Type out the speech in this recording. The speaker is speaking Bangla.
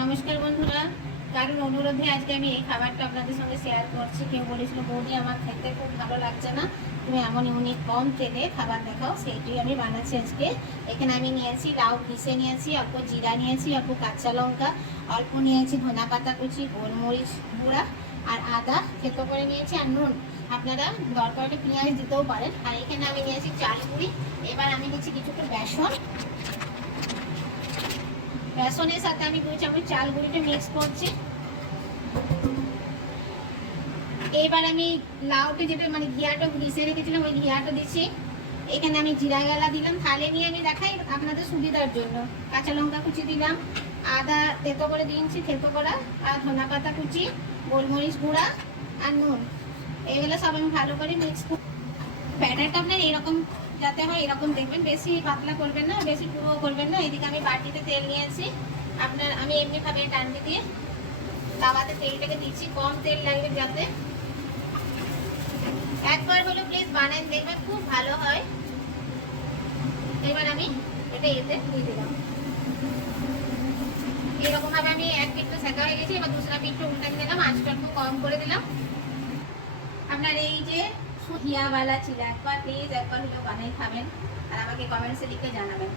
নমস্কার বন্ধুরা, কারণ অনুরোধে আজকে আমি এই খাবারটা আপনাদের সঙ্গে শেয়ার করছি। কেউ বলেছিল বৌদি আমার খেতে খুব ভালো লাগছে না, তুমি এমন ইউনিক কম তেলে খাবার দেখাও, সেইটাই আমি বানাচ্ছি আজকে। এখানে আমি নিয়েছি লাউ ঘিসে নিয়েছি, অল্প জিরা নিয়েছি, অল্প কাঁচা লঙ্কা, অল্প নিয়েছি ধনা পাতা কুচি, গোলমরিচ গুঁড়া আর আদা থেতো করে নিয়েছি, আর নুন। আপনারা দরকার হলে পেঁয়াজ দিতেও পারেন। আর এখানে আমি নিয়েছি চাল গুঁড়ি। এবার আমি নিচ্ছি কিছুটা বেসন। বেসনের সাথে আমি 2 চামচ চাল গুঁড়িটা মিক্স করছি। এবার আমি লাউটা যেটা মানে ঘিয়াটা ঘিসে রেখেছিলাম ওই ঘিয়াটা দিচ্ছি। এখানে আমি জিরা গালা দিলাম, থালে নিয়ে আমি দেখাই আপনাদের সুবিধার জন্য। কাঁচা লঙ্কা কুচি দিলাম, আদা থেতো করে দিয়েছি থেতো করা, আর ধনা পাতা কুচি, গোলমরিচ গুঁড়া আর নুন। এগুলো সব আমি ভালো করে মিক্স করি। ব্যাটারটা আপনার এরকম যাতে হয়, এরকম দেখবেন, বেশি পাতলা করবেন না, বেশি পুরো করবেন না। এদিকে আমি বাটিতে তেল নিয়েছি। আমি এমনিভাবে ডান্ডি দিয়ে তাওয়াতে তেলটাকে দিচ্ছি, কম তেল লাগবে যাতে। একবার হলো প্লিজ বানান, দেখবেন খুব ভালো হয়। এবার আমি এটা এতে দিয়ে দিলাম। এরকম ভাবে আমি এক পিঠটা সেকা হয়ে গেছে, এবার দুসরা পিঠটা উল্টে দিলাম, আঁচটা একটু কম করে দিলাম। আপনার এই যে ঘিয়াওয়ালা চিলা একবার প্লিজ একবার হলেও বানিয়ে খাবেন, আর আমাকে কমেন্টসে লিখে জানাবেন।